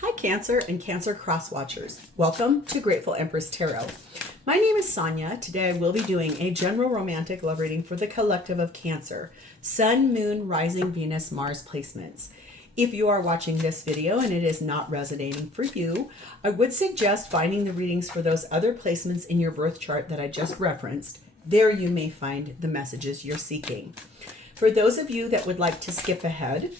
Hi Cancer and Cancer Cross Watchers. Welcome to Grateful Empress Tarot. My name is Sonia. Today I will be doing a general romantic love reading for the collective of Cancer. Sun, Moon, Rising, Venus, Mars placements. If you are watching this video and it is not resonating for you, I would suggest finding the readings for those other placements in your birth chart that I just referenced. There you may find the messages you're seeking. For those of you that would like to skip ahead,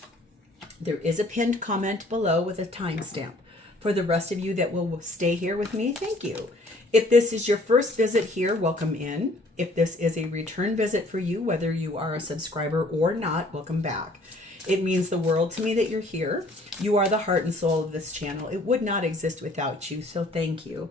there is a pinned comment below with a timestamp. For the rest of you that will stay here with me, thank you. If this is your first visit here, welcome in. If this is a return visit for you, whether you are a subscriber or not, welcome back. It means the world to me that you're here. You are the heart and soul of this channel. It would not exist without you, so thank you.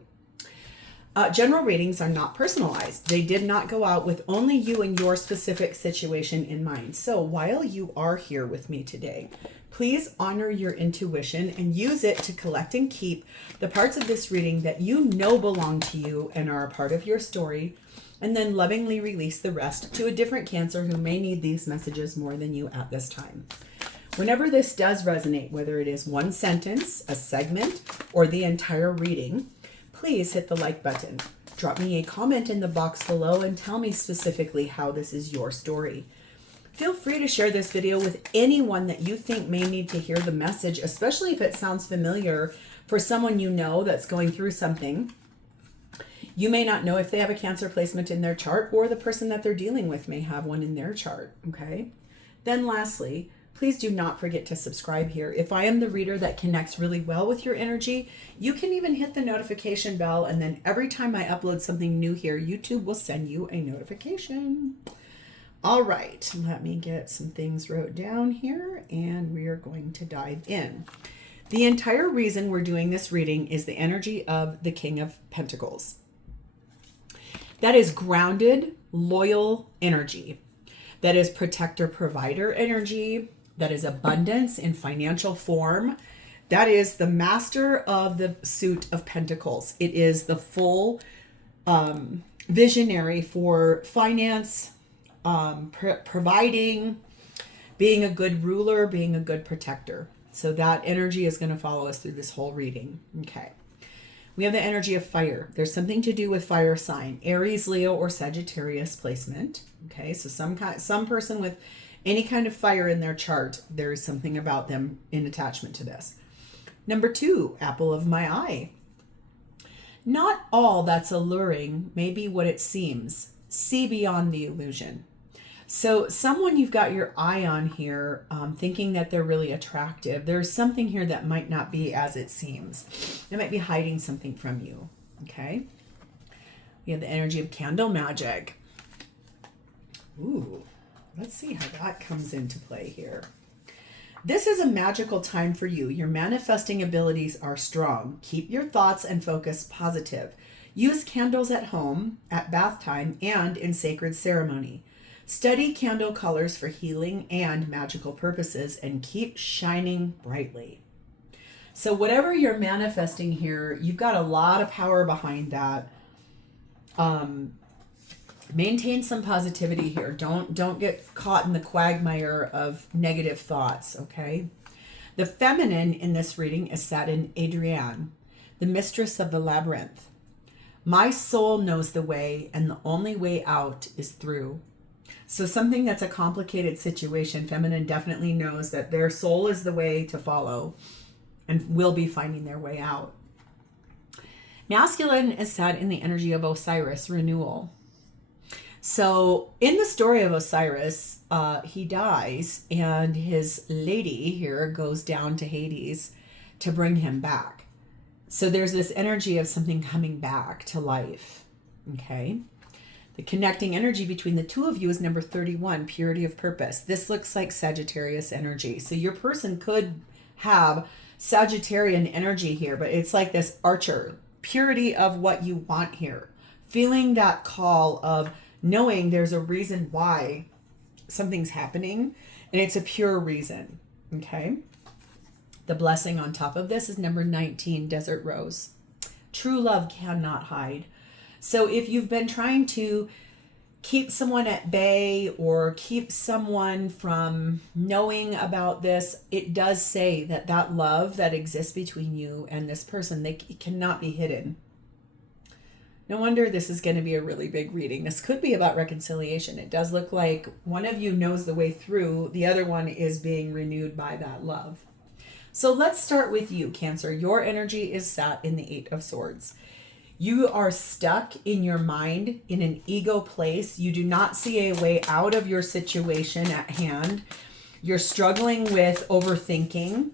General readings are not personalized. They did not go out with only you and your specific situation in mind. So while you are here with me today, please honor your intuition and use it to collect and keep the parts of this reading that you know belong to you and are a part of your story, and then lovingly release the rest to a different Cancer who may need these messages more than you at this time. Whenever this does resonate, whether it is one sentence, a segment, or the entire reading, please hit the like button. Drop me a comment in the box below and tell me specifically how this is your story. Feel free to share this video with anyone that you think may need to hear the message, especially if it sounds familiar for someone you know that's going through something. You may not know if they have a Cancer placement in their chart, or the person that they're dealing with may have one in their chart, okay? Then lastly, please do not forget to subscribe here. If I am the reader that connects really well with your energy, you can even hit the notification bell, and then every time I upload something new here, YouTube will send you a notification. All right, let me get some things wrote down here, and we are going to dive in. The entire reason we're doing this reading is the energy of the King of Pentacles. That is grounded, loyal energy. That is protector-provider energy. That is abundance in financial form. That is the master of the suit of Pentacles. It is the full visionary for finance, providing, being a good ruler, being a good protector. So that energy is going to follow us through this whole reading. Okay. We have the energy of fire. There's something to do with fire sign, Aries, Leo, or Sagittarius placement. Okay. So some person with any kind of fire in their chart, there is something about them in attachment to this. Number 2, apple of my eye. Not all that's alluring may be what it seems. See beyond the illusion. So someone you've got your eye on here, thinking that they're really attractive, there's something here that might not be as it seems. They might be hiding something from you, okay? We have the energy of candle magic. Ooh, let's see how that comes into play here. This is a magical time for you. Your manifesting abilities are strong. Keep your thoughts and focus positive. Use candles at home, at bath time, and in sacred ceremony. Study candle colors for healing and magical purposes, and keep shining brightly. So whatever you're manifesting here, you've got a lot of power behind that. Maintain some positivity here. Don't get caught in the quagmire of negative thoughts, okay? The feminine in this reading is set in Adrienne, the mistress of the labyrinth. My soul knows the way, and the only way out is through. So something that's a complicated situation, feminine definitely knows that their soul is the way to follow and will be finding their way out. Masculine is set in the energy of Osiris, renewal. So in the story of Osiris, he dies, and his lady here goes down to Hades to bring him back. So there's this energy of something coming back to life, okay? The connecting energy between the two of you is number 31, purity of purpose. This looks like Sagittarius energy. So your person could have Sagittarian energy here, but it's like this archer, purity of what you want here. Feeling that call of knowing there's a reason why something's happening, and it's a pure reason, okay? The blessing on top of this is number 19, desert rose. True love cannot hide. So if you've been trying to keep someone at bay or keep someone from knowing about this, it does say that that love that exists between you and this person, it cannot be hidden. No wonder this is going to be a really big reading. This could be about reconciliation. It does look like one of you knows the way through. The other one is being renewed by that love. So let's start with you, Cancer. Your energy is sat in the Eight of Swords. You are stuck in your mind in an ego place. You do not see a way out of your situation at hand. You're struggling with overthinking,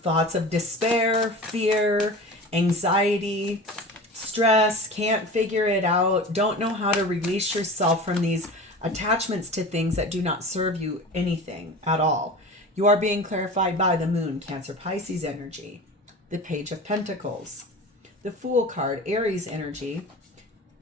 thoughts of despair, fear, anxiety, stress, can't figure it out, don't know how to release yourself from these attachments to things that do not serve you anything at all. You are being clarified by the Moon, Cancer, Pisces energy, the Page of Pentacles, the Fool card, Aries energy,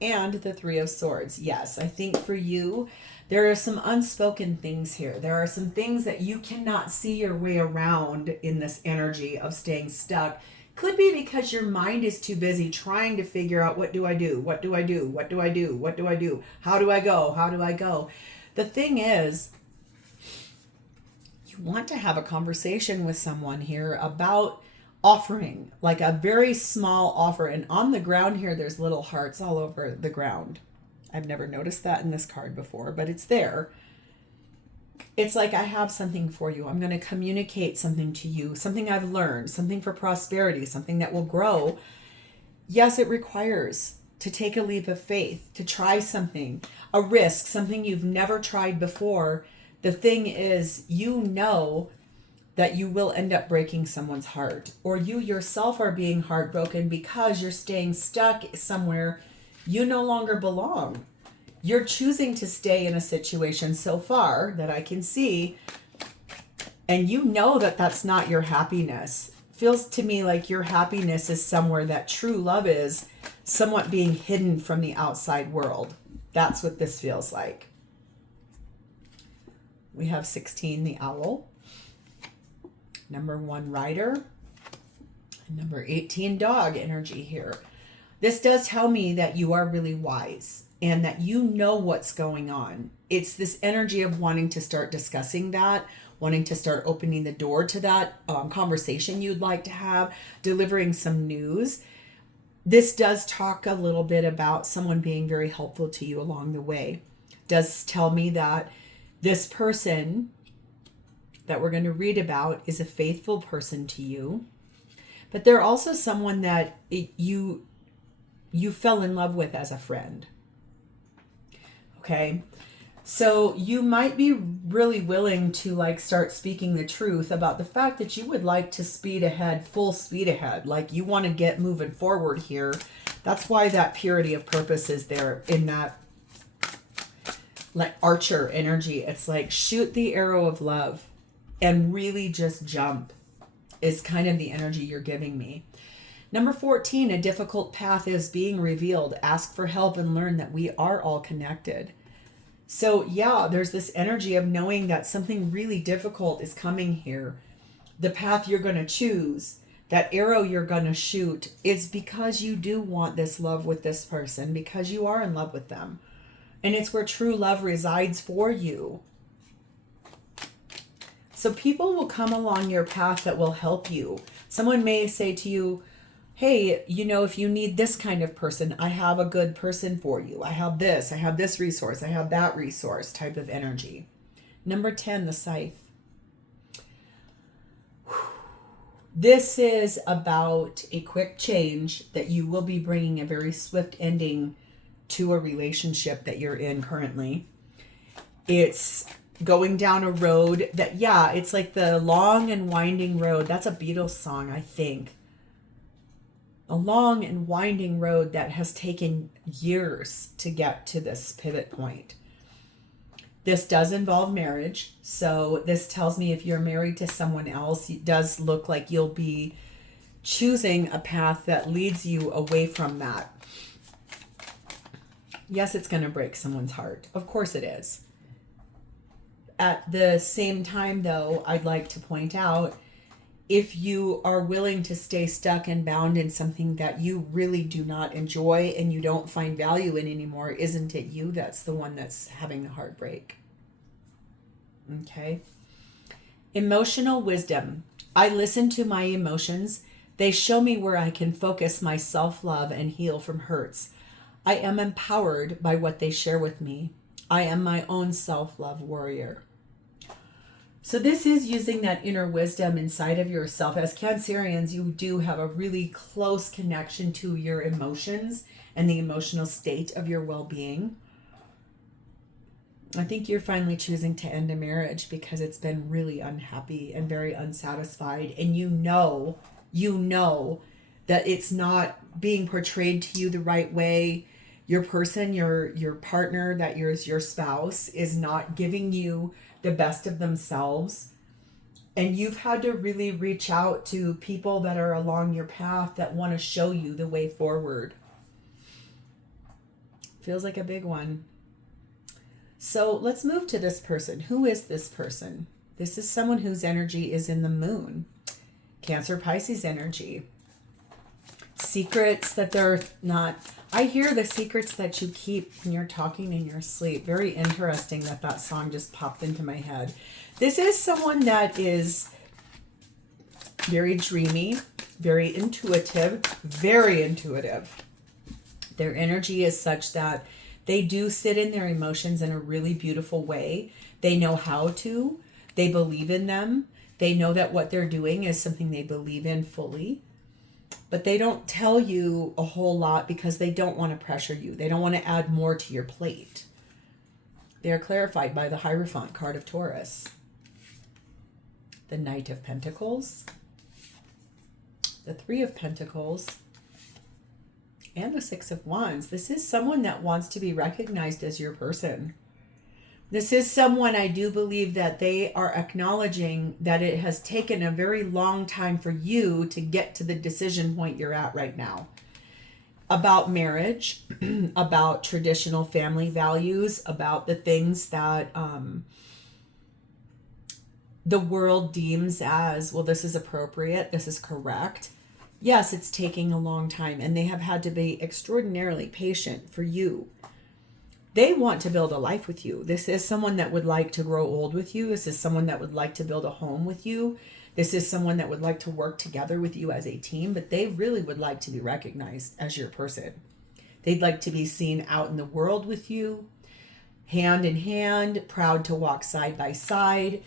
and the Three of Swords. Yes, I think for you, there are some unspoken things here. There are some things that you cannot see your way around in this energy of staying stuck. Could be because your mind is too busy trying to figure out, what do I do? What do I do? What do I do? What do I do? How do I go? How do I go? The thing is, you want to have a conversation with someone here about offering, like a very small offer. And on the ground here, there's little hearts all over the ground. I've never noticed that in this card before, but it's there. It's like, I have something for you. I'm going to communicate something to you, something I've learned, something for prosperity, something that will grow. Yes, it requires to take a leap of faith, to try something, a risk, something you've never tried before. The thing is, you know that you will end up breaking someone's heart, or you yourself are being heartbroken because you're staying stuck somewhere you no longer belong. You're choosing to stay in a situation so far that I can see, and you know that that's not your happiness. Feels to me like your happiness is somewhere that true love is, somewhat being hidden from the outside world. That's what this feels like. We have 16, the Owl. Number 1, Rider. And number 18, Dog energy here. This does tell me that you are really wise and that you know what's going on. It's this energy of wanting to start discussing that, wanting to start opening the door to that conversation you'd like to have, delivering some news. This does talk a little bit about someone being very helpful to you along the way. Does tell me that this person that we're going to read about is a faithful person to you, but they're also someone that you fell in love with as a friend. Okay, so you might be really willing to like start speaking the truth about the fact that you would like to speed ahead, full speed ahead, like you want to get moving forward here. That's why that purity of purpose is there in that like archer energy. It's like shoot the arrow of love and really just jump is kind of the energy you're giving me. Number 14, a difficult path is being revealed. Ask for help and learn that we are all connected. So yeah, there's this energy of knowing that something really difficult is coming here. The path you're going to choose, that arrow you're going to shoot, is because you do want this love with this person, because you are in love with them. And it's where true love resides for you. So people will come along your path that will help you. Someone may say to you, hey, you know, if you need this kind of person, I have a good person for you. I have this resource, I have that resource type of energy. Number 10, the Scythe. This is about a quick change that you will be bringing a very swift ending to a relationship that you're in currently. It's going down a road that, yeah, it's like the long and winding road. That's a Beatles song, I think. A long and winding road that has taken years to get to this pivot point. This does involve marriage. So this tells me if you're married to someone else, it does look like you'll be choosing a path that leads you away from that. Yes, it's going to break someone's heart. Of course it is. At the same time, though, I'd like to point out, if you are willing to stay stuck and bound in something that you really do not enjoy and you don't find value in anymore, isn't it you that's the one that's having the heartbreak? Okay. Emotional wisdom. I listen to my emotions. They show me where I can focus my self-love and heal from hurts. I am empowered by what they share with me. I am my own self-love warrior. So this is using that inner wisdom inside of yourself. As Cancerians, you do have a really close connection to your emotions and the emotional state of your well-being. I think you're finally choosing to end a marriage because it's been really unhappy and very unsatisfied. And you know that it's not being portrayed to you the right way. Your person, your partner, that is your spouse, is not giving you the best of themselves. And you've had to really reach out to people that are along your path that want to show you the way forward. Feels like a big one. So let's move to this person. Who is this person? This is someone whose energy is in the moon. Cancer, Pisces energy. Secrets that they're not... I hear the secrets that you keep when you're talking in your sleep. Very interesting that song just popped into my head. This is someone that is very dreamy, very intuitive, very intuitive. Their energy is such that they do sit in their emotions in a really beautiful way. They know how to. They believe in them. They know that what they're doing is something they believe in fully. But they don't tell you a whole lot because they don't want to pressure you. They don't want to add more to your plate. They are clarified by the Hierophant card of Taurus. The Knight of Pentacles. The Three of Pentacles. And the Six of Wands. This is someone that wants to be recognized as your person. This is someone, I do believe, that they are acknowledging that it has taken a very long time for you to get to the decision point you're at right now. About marriage, about traditional family values, about the things that the world deems as, well, this is appropriate, this is correct. Yes, it's taking a long time, and they have had to be extraordinarily patient for you. They want to build a life with you. This is someone that would like to grow old with you. This is someone that would like to build a home with you. This is someone that would like to work together with you as a team, but they really would like to be recognized as your person. They'd like to be seen out in the world with you, hand in hand, proud to walk side by side.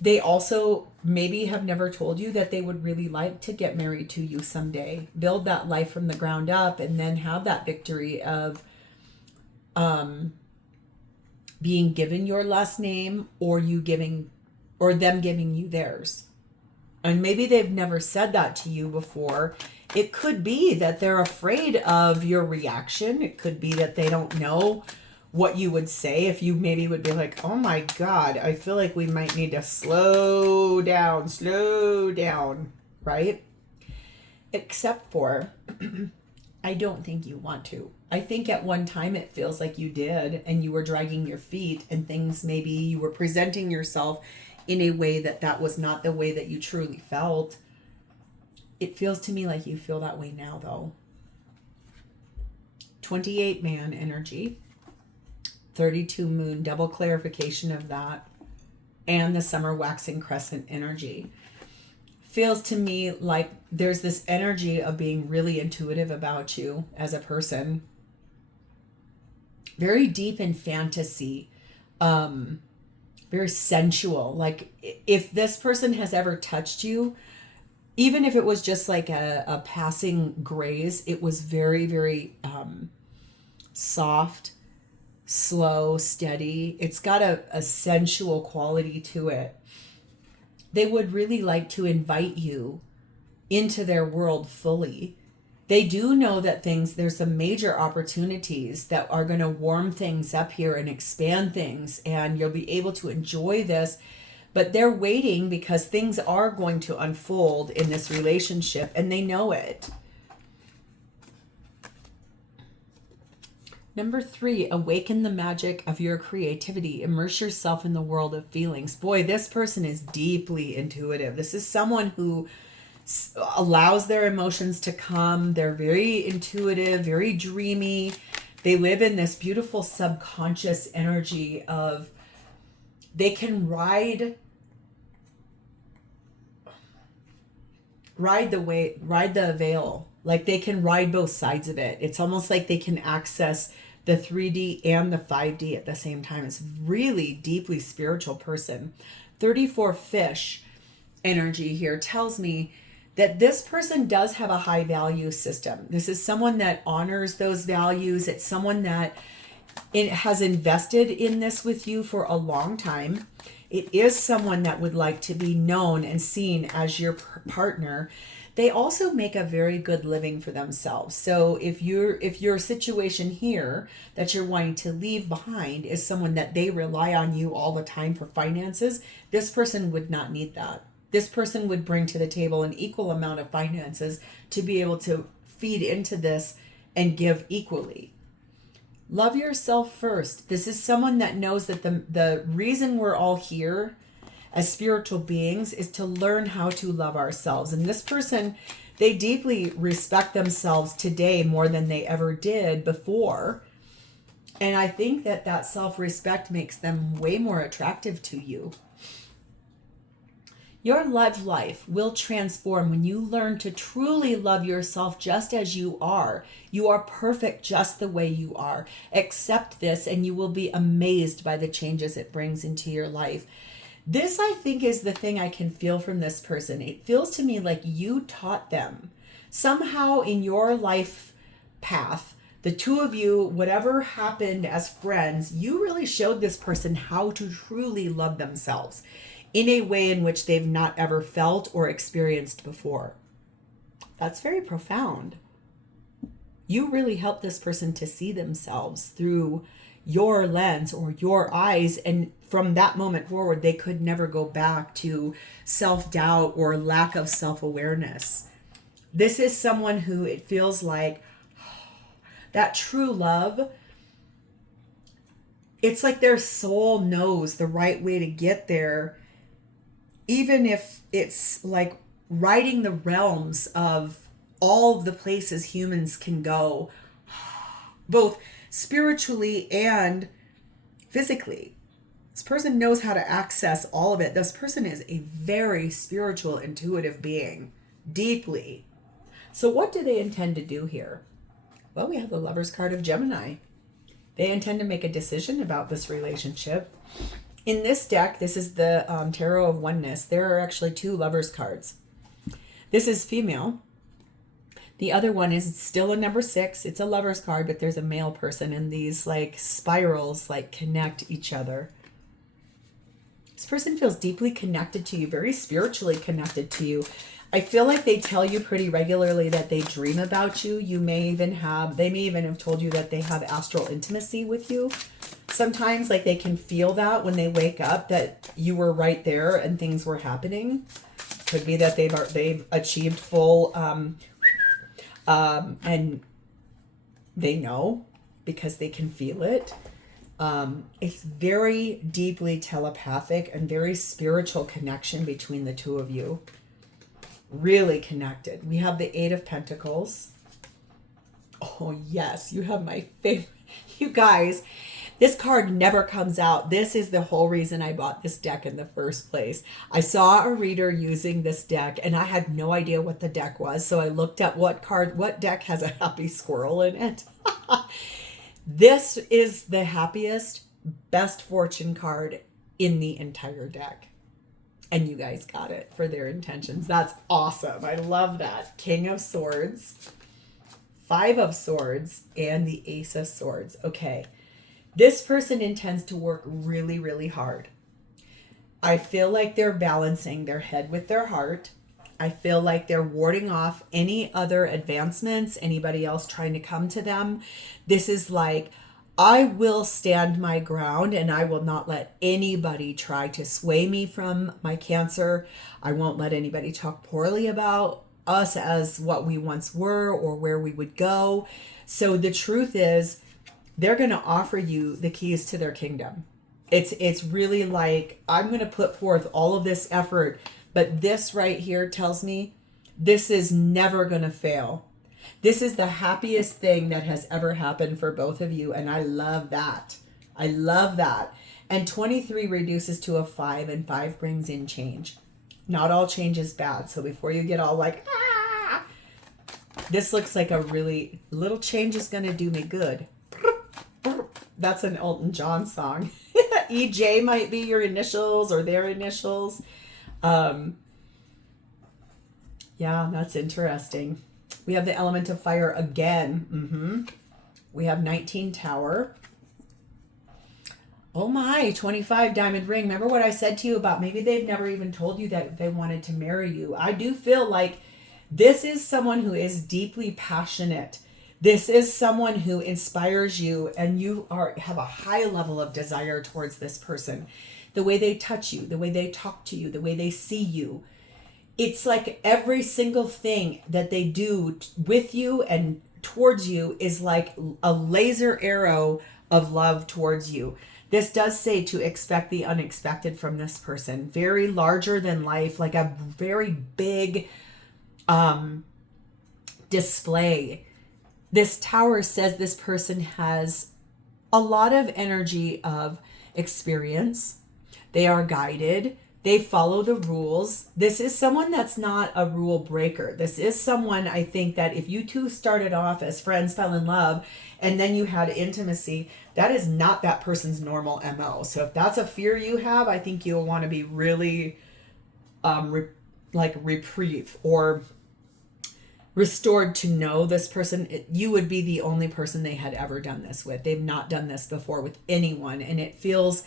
They also maybe have never told you that they would really like to get married to you someday, build that life from the ground up, and then have that victory of being given your last name or them giving you theirs. And maybe they've never said that to you before. It could be that they're afraid of your reaction. It could be that they don't know what you would say if you maybe would be like, oh my God, I feel like we might need to slow down, right? Except for, I don't think you want to. I think at one time it feels like you did, and you were dragging your feet, and things, maybe you were presenting yourself in a way that was not the way that you truly felt. It feels to me like you feel that way now, though. 28 man energy, 32 moon, double clarification of that, and the summer waxing crescent energy. Feels to me like there's this energy of being really intuitive about you as a person. Very deep in fantasy, very sensual. Like if this person has ever touched you, even if it was just like a passing graze, it was very, very soft, slow, steady. It's got a sensual quality to it. They would really like to invite you into their world fully. They do know that there's some major opportunities that are going to warm things up here and expand things, and you'll be able to enjoy this. But they're waiting because things are going to unfold in this relationship, and they know it. Number 3, awaken the magic of your creativity. Immerse yourself in the world of feelings. Boy, this person is deeply intuitive. This is someone who allows their emotions to come. They're very intuitive, very dreamy. They live in this beautiful subconscious energy of they can ride the veil. Like they can ride both sides of it. It's almost like they can access the 3D and the 5D at the same time. It's really deeply spiritual person. 34 fish energy here tells me that this person does have a high value system. This is someone that honors those values. It's someone that it has invested in this with you for a long time. It is someone that would like to be known and seen as your partner. They also make a very good living for themselves. So if your situation here that you're wanting to leave behind is someone that they rely on you all the time for finances, this person would not need that. This person would bring to the table an equal amount of finances to be able to feed into this and give equally. Love yourself first. This is someone that knows that the reason we're all here as spiritual beings is to learn how to love ourselves. And this person, they deeply respect themselves today more than they ever did before. And I think that self-respect makes them way more attractive to you. Your love life will transform when you learn to truly love yourself just as you are. You are perfect just the way you are. Accept this and you will be amazed by the changes it brings into your life. This, I think, is the thing I can feel from this person. It feels to me like you taught them. Somehow in your life path, the two of you, whatever happened as friends, you really showed this person how to truly love themselves in a way in which they've not ever felt or experienced before. That's very profound. You really helped this person to see themselves through your lens or your eyes, and from that moment forward, they could never go back to self-doubt or lack of self-awareness. This is someone who it feels like that true love, it's like their soul knows the right way to get there, even if it's like riding the realms of all of the places humans can go, both spiritually and physically. This person knows how to access all of it. This person is a very spiritual, intuitive being, deeply. So what do they intend to do here? Well, we have the Lover's card of Gemini. They intend to make a decision about this relationship. In this deck, this is the Tarot of Oneness. There are actually 2 Lover's cards. This is female. The other one is still a number 6. It's a Lover's card, but there's a male person, and these like spirals like connect each other. This person feels deeply connected to you, very spiritually connected to you. I feel like they tell you pretty regularly that they dream about you. They may even have told you that they have astral intimacy with you. Sometimes like they can feel that when they wake up that you were right there and things were happening. Could be that they've achieved full and they know because they can feel it. It's very deeply telepathic and very spiritual connection between the two of you. Really connected. We have the 8 of Pentacles. Oh yes, you have my favorite. You guys, this card never comes out. This is the whole reason I bought this deck in the first place. I saw a reader using this deck and I had no idea what the deck was. So I looked up what deck has a happy squirrel in it. This is the happiest, best fortune card in the entire deck. And you guys got it for their intentions. That's awesome. I love that. King of Swords, 5 of Swords, and the Ace of Swords. Okay. This person intends to work really, really hard. I feel like they're balancing their head with their heart. I feel like they're warding off any other advancements, anybody else trying to come to them. This is like, I will stand my ground and I will not let anybody try to sway me from my Cancer. I won't let anybody talk poorly about us as what we once were or where we would go. So the truth is, they're going to offer you the keys to their kingdom. It's really like, I'm going to put forth all of this effort, but this right here tells me this is never going to fail. This is the happiest thing that has ever happened for both of you. And I love that. I love that. And 23 reduces to a 5, and 5 brings in change. Not all change is bad. So before you get all like, ah, this looks like a really little change is going to do me good. That's an Elton John song. EJ might be your initials or their initials. Yeah, that's interesting. We have the element of fire again. We have 19 tower. Oh my, 25 diamond ring. Remember what I said to you about maybe they've never even told you that they wanted to marry you. I do feel like this is someone who is deeply passionate. This is someone who inspires you, and you have a high level of desire towards this person. The way they touch you, the way they talk to you, the way they see you. It's like every single thing that they do with you and towards you is like a laser arrow of love towards you. This does say to expect the unexpected from this person. Very larger than life, like a very big display. This tower says this person has a lot of energy of experience. They are guided. They follow the rules. This is someone that's not a rule breaker. This is someone, I think, that if you two started off as friends, fell in love, and then you had intimacy, that is not that person's normal MO. So if that's a fear you have, I think you'll want to be really reprieve or restored to know this person. You would be the only person they had ever done this with. They've not done this before with anyone, and it feels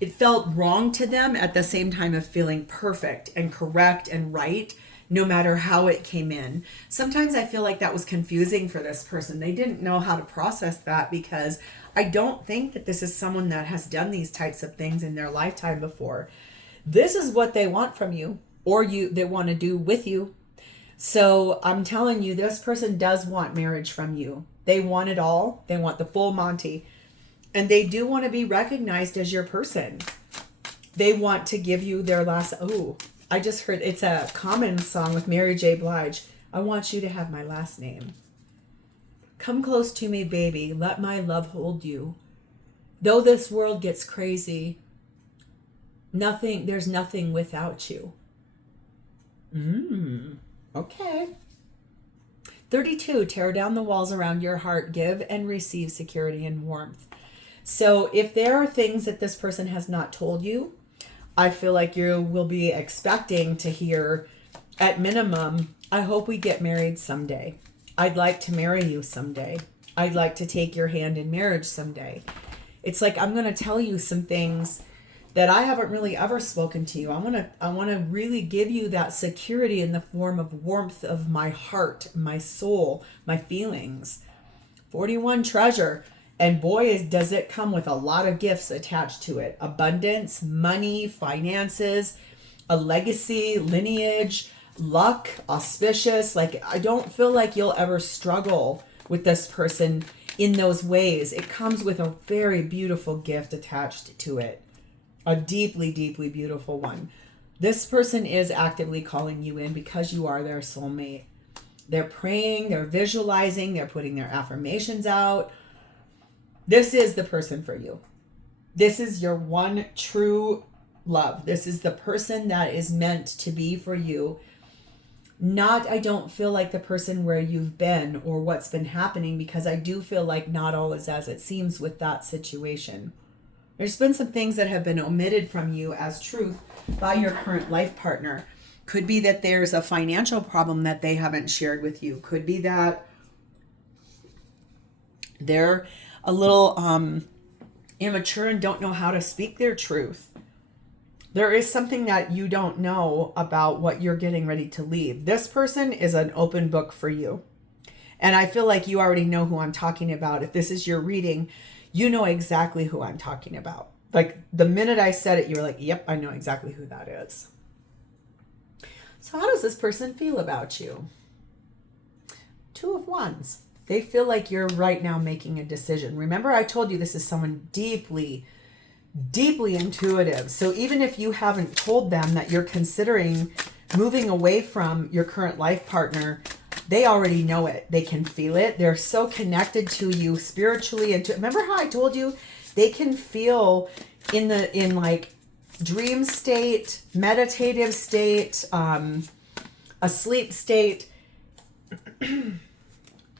it felt wrong to them at the same time of feeling perfect and correct and right, no matter how it came in. Sometimes I feel like that was confusing for this person. They didn't know how to process that, because I don't think that this is someone that has done these types of things in their lifetime before. This is what they want from you, or they want to do with you. So I'm telling you, this person does want marriage from you. They want it all. They want the full Monty. And they do want to be recognized as your person. They want to give you their last... Oh, I just heard it's a Common song with Mary J. Blige. I want you to have my last name. Come close to me, baby. Let my love hold you. Though this world gets crazy, there's nothing without you. Okay. 32, tear down the walls around your heart. Give and receive security and warmth. So if there are things that this person has not told you, I feel like you will be expecting to hear, at minimum, I hope we get married someday. I'd like to marry you someday. I'd like to take your hand in marriage someday. It's like, I'm going to tell you some things that I haven't really ever spoken to you. I want to really give you that security in the form of warmth of my heart, my soul, my feelings. 41, treasure. And boy, does it come with a lot of gifts attached to it. Abundance, money, finances, a legacy, lineage, luck, auspicious. Like, I don't feel like you'll ever struggle with this person in those ways. It comes with a very beautiful gift attached to it. A deeply, deeply beautiful one. This person is actively calling you in because you are their soulmate. They're praying, they're visualizing, they're putting their affirmations out. This is the person for you. This is your one true love. This is the person that is meant to be for you. Not, I don't feel like the person where you've been or what's been happening, because I do feel like not all is as it seems with that situation. There's been some things that have been omitted from you as truth by your current life partner. Could be that there's a financial problem that they haven't shared with you. Could be that they're a little immature and don't know how to speak their truth. There is something that you don't know about what you're getting ready to leave. This person is an open book for you. And I feel like you already know who I'm talking about. If this is your reading, you know exactly who I'm talking about. Like, the minute I said it, you were like, yep, I know exactly who that is. So how does this person feel about you? 2 of Wands. They feel like you're right now making a decision. Remember, I told you this is someone deeply, deeply intuitive. So even if you haven't told them that you're considering moving away from your current life partner, they already know it. They can feel it. They're so connected to you spiritually. And remember how I told you they can feel in like dream state, meditative state, a sleep state.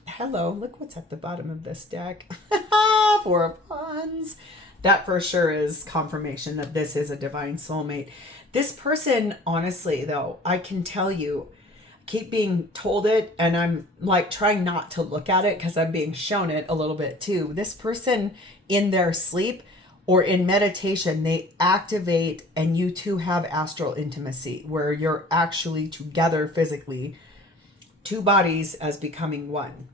Hello, look what's at the bottom of this deck. Four of Wands. That for sure is confirmation that this is a divine soulmate. This person, honestly, though, I can tell you, keep being told it, and I'm like trying not to look at it because I'm being shown it a little bit too. This person in their sleep or in meditation, they activate, and you two have astral intimacy where you're actually together physically, two bodies as becoming one.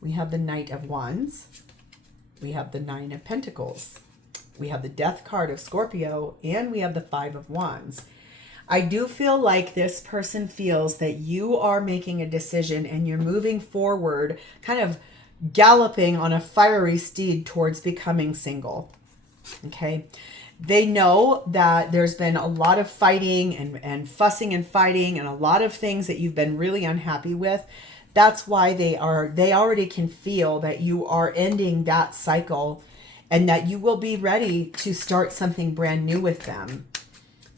We have the Knight of Wands. We have the Nine of Pentacles. We have the Death card of Scorpio, and we have the Five of Wands. I do feel like this person feels that you are making a decision and you're moving forward, kind of galloping on a fiery steed towards becoming single. Okay. They know that there's been a lot of fighting and fussing and fighting and a lot of things that you've been really unhappy with. That's why they already can feel that you are ending that cycle and that you will be ready to start something brand new with them.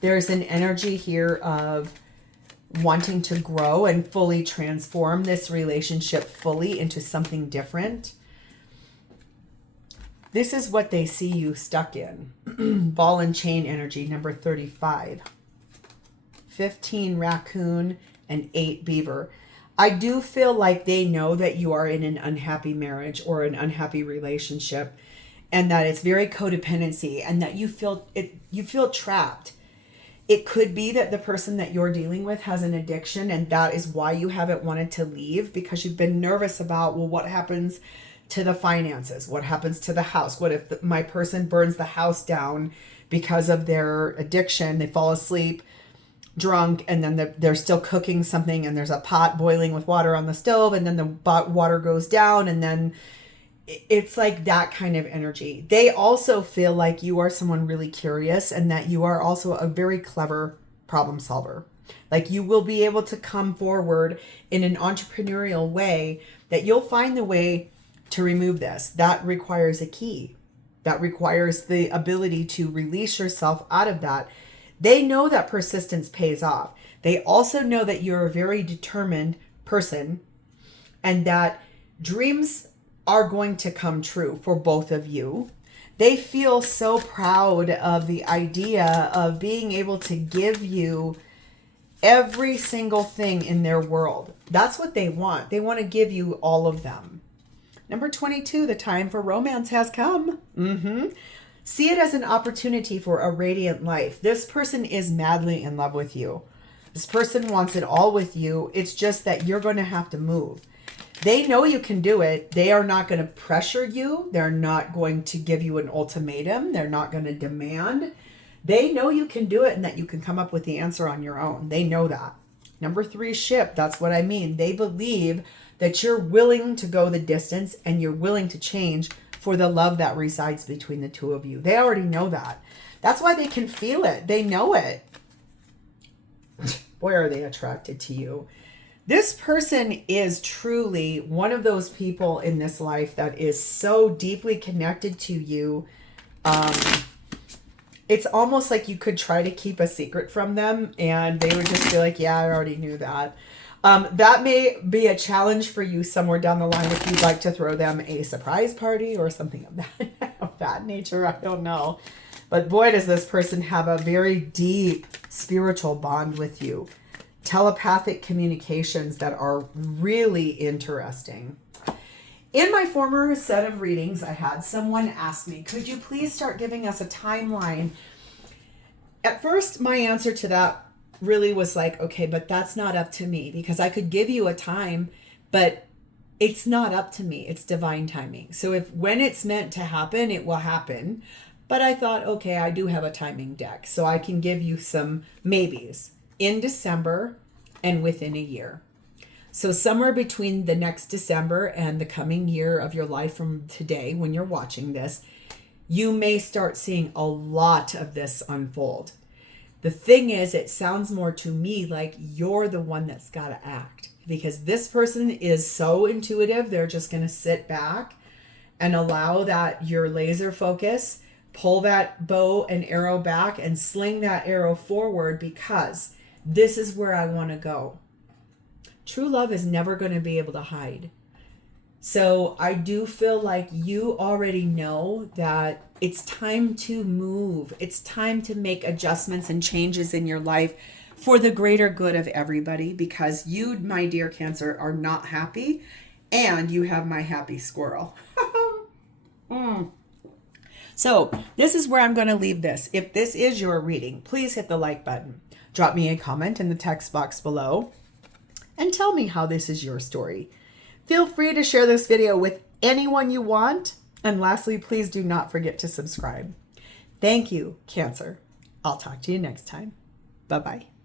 There's an energy here of wanting to grow and fully transform this relationship fully into something different. This is what they see you stuck in. Ball and chain energy, number 35. 15 raccoon and 8 beaver. I do feel like they know that you are in an unhappy marriage or an unhappy relationship, and that it's very codependency, and that you feel trapped. It could be that the person that you're dealing with has an addiction, and that is why you haven't wanted to leave, because you've been nervous about, well, what happens to the finances? What happens to the house? What if my person burns the house down because of their addiction? They fall asleep drunk, and then they're still cooking something, and there's a pot boiling with water on the stove, and then the water goes down, and then it's like that kind of energy. They also feel like you are someone really curious, and that you are also a very clever problem solver. Like you will be able to come forward in an entrepreneurial way, that you'll find the way to remove this. That requires a key. That requires the ability to release yourself out of that. They know that persistence pays off. They also know that you're a very determined person, and that dreams are going to come true for both of you. They feel so proud of the idea of being able to give you every single thing in their world. That's what they want. They want to give you all of them. Number 22, the time for romance has come. See it as an opportunity for a radiant life. This person is madly in love with you. This person wants it all with you. It's just that you're going to have to move. They know you can do it. They are not going to pressure you. They're not going to give you an ultimatum. They're not going to demand. They know you can do it, and that you can come up with the answer on your own. They know that. Number 3, ship. That's what I mean. They believe that you're willing to go the distance, and you're willing to change for the love that resides between the two of you. They already know that. That's why they can feel it. They know it. Boy, are they attracted to you. This person is truly one of those people in this life that is so deeply connected to you. It's almost like you could try to keep a secret from them, and they would just be like, yeah, I already knew that. That may be a challenge for you somewhere down the line if you'd like to throw them a surprise party or something of that nature. I don't know. But boy, does this person have a very deep spiritual bond with you. Telepathic communications that are really interesting. In my former set of readings, I had someone ask me, could you please start giving us a timeline? At first, my answer to that really was like, okay, but that's not up to me, because I could give you a time, but it's not up to me. It's divine timing. So when it's meant to happen, it will happen. But I thought, okay, I do have a timing deck, so I can give you some maybes in December and within a year. So somewhere between the next December and the coming year of your life from today, when you're watching this, you may start seeing a lot of this unfold. The thing is, it sounds more to me like you're the one that's got to act, because this person is so intuitive. They're just going to sit back and allow that your laser focus, pull that bow and arrow back and sling that arrow forward, because this is where I want to go. True love is never going to be able to hide. So I do feel like you already know that it's time to move. It's time to make adjustments and changes in your life for the greater good of everybody, because you, my dear Cancer, are not happy, and you have my happy squirrel. So this is where I'm going to leave this. If this is your reading, please hit the like button. Drop me a comment in the text box below and tell me how this is your story. Feel free to share this video with anyone you want. And lastly, please do not forget to subscribe. Thank you, Cancer. I'll talk to you next time. Bye-bye.